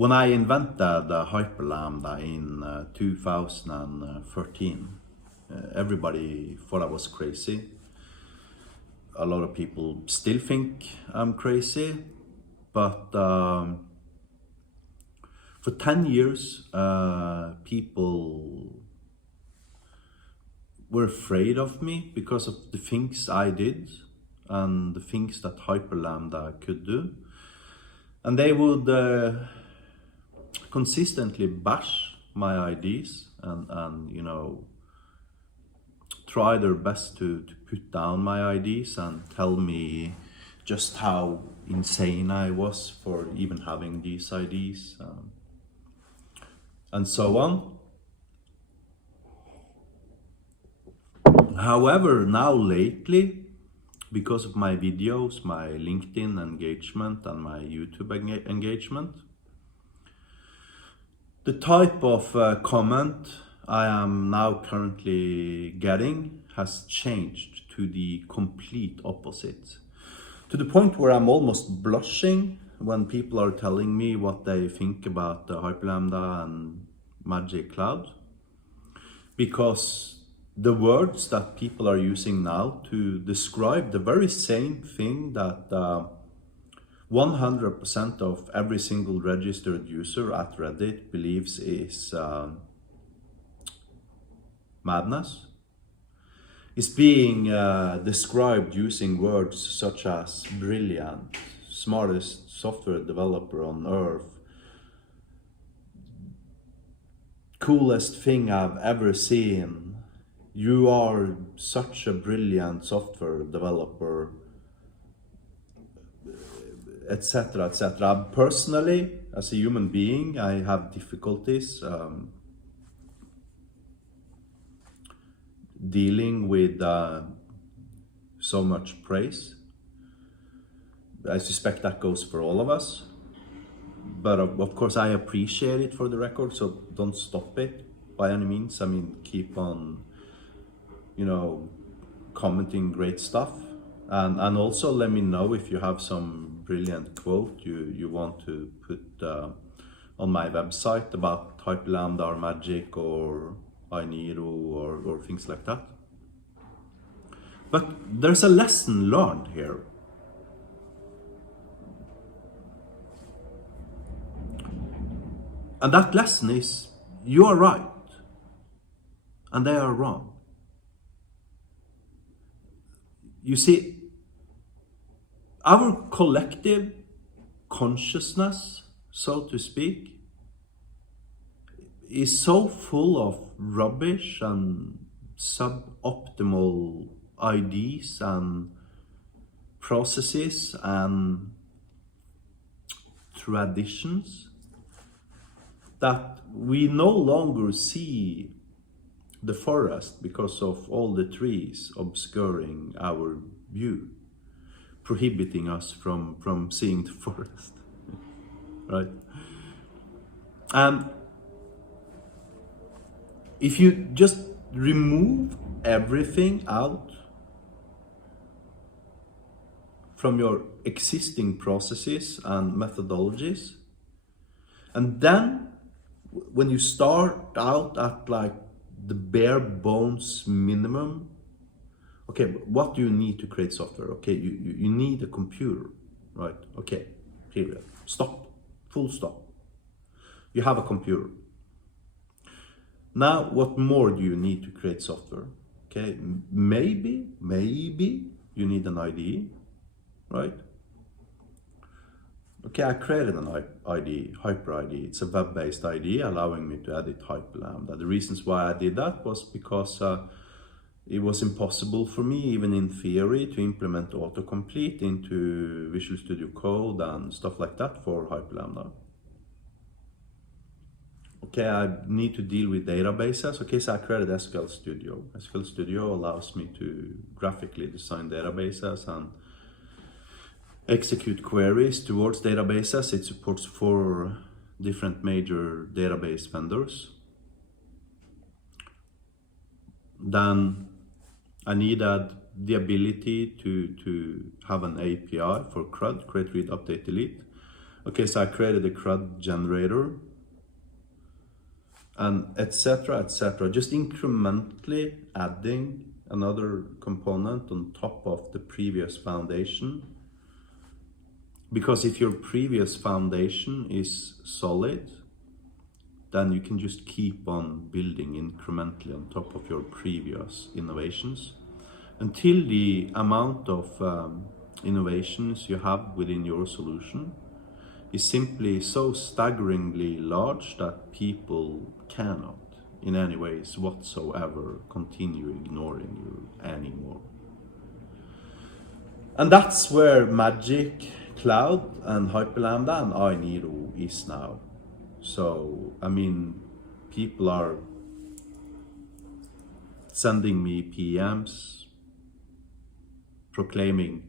When I invented the hyperlambda in 2013, everybody thought I was crazy. A lot of people still think I'm crazy, but for 10 years, people were afraid of me because of the things I did and the things that hyperlambda could do. And they would consistently bash my ideas and you know, try their best to put down my ideas and tell me just how insane I was for even having these ideas, and so on. However, now lately, because of my videos, my LinkedIn engagement and my YouTube engagement, the type of comment I am now currently getting has changed to the complete opposite. To the point where I'm almost blushing when people are telling me what they think about the hyperlambda and Magic Cloud. Because the words that people are using now to describe the very same thing that 100% of every single registered user at Reddit believes is madness, is being described using words such as brilliant, smartest software developer on earth, coolest thing I've ever seen, you are such a brilliant software developer, etc., etc. Personally, as a human being, I have difficulties dealing with so much praise. I suspect that goes for all of us. But of course, I appreciate it, for the record, so don't stop it by any means. I mean, keep on, you know, commenting great stuff. And also let me know if you have some brilliant quote you want to put on my website about hyperlambda or magic or Ainiro or things like that. But there's a lesson learned here. And that lesson is, you are right and they are wrong. You see, our collective consciousness, so to speak, is so full of rubbish and suboptimal ideas and processes and traditions that we no longer see the forest because of all the trees obscuring our view, prohibiting us from seeing the forest, right? And if you just remove everything out from your existing processes and methodologies, and then when you start out at like the bare bones minimum, okay, but what do you need to create software? Okay, you need a computer, right? Okay, period. Stop. Full stop. You have a computer. Now, what more do you need to create software? Okay, maybe you need an IDE, right? Okay, I created an IDE, Hyper IDE. It's a web-based IDE allowing me to edit hyperlambda. The reasons why I did that was because it was impossible for me, even in theory, to implement autocomplete into Visual Studio Code and stuff like that for hyperlambda. Okay, I need to deal with databases. Okay, so I created SQL Studio. SQL Studio allows me to graphically design databases and execute queries towards databases. It supports 4 different major database vendors. Then I needed the ability to have an API for CRUD, create, read, update, delete, Okay, so I created a CRUD generator, and etc., etc. Just incrementally adding another component on top of the previous foundation. Because if your previous foundation is solid, then you can just keep on building incrementally on top of your previous innovations until the amount of innovations you have within your solution is simply so staggeringly large that people cannot in any ways whatsoever continue ignoring you anymore. And that's where Magic Cloud and Hyperlambda and iNero is now. So, I mean, people are sending me PMs proclaiming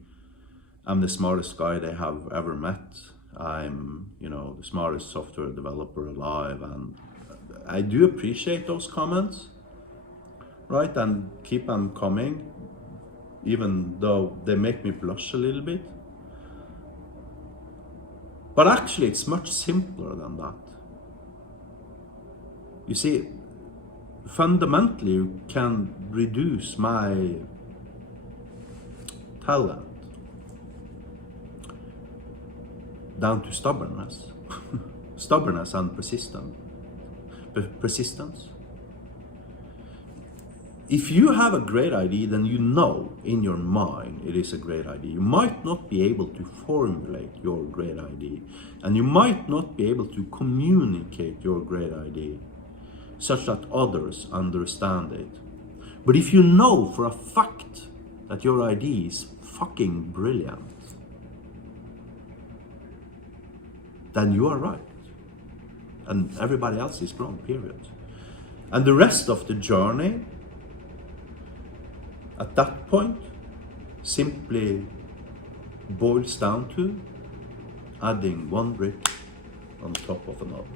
I'm the smartest guy they have ever met. I'm, the smartest software developer alive, and I do appreciate those comments, right? And keep them coming, even though they make me blush a little bit. But actually, it's much simpler than that. You see, fundamentally, you can reduce my talent down to stubbornness. Stubbornness and persistence. If you have a great idea, then you know in your mind it is a great idea. You might not be able to formulate your great idea, and you might not be able to communicate your great idea such that others understand it. But if you know for a fact that your idea is fucking brilliant, then you are right. And everybody else is wrong, period. And the rest of the journey, at that point, simply boils down to adding one brick on top of another,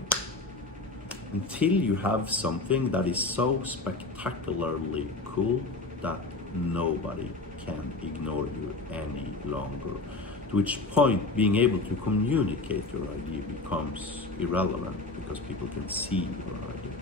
until you have something that is so spectacularly cool that nobody can ignore you any longer. To which point, being able to communicate your idea becomes irrelevant because people can see your idea.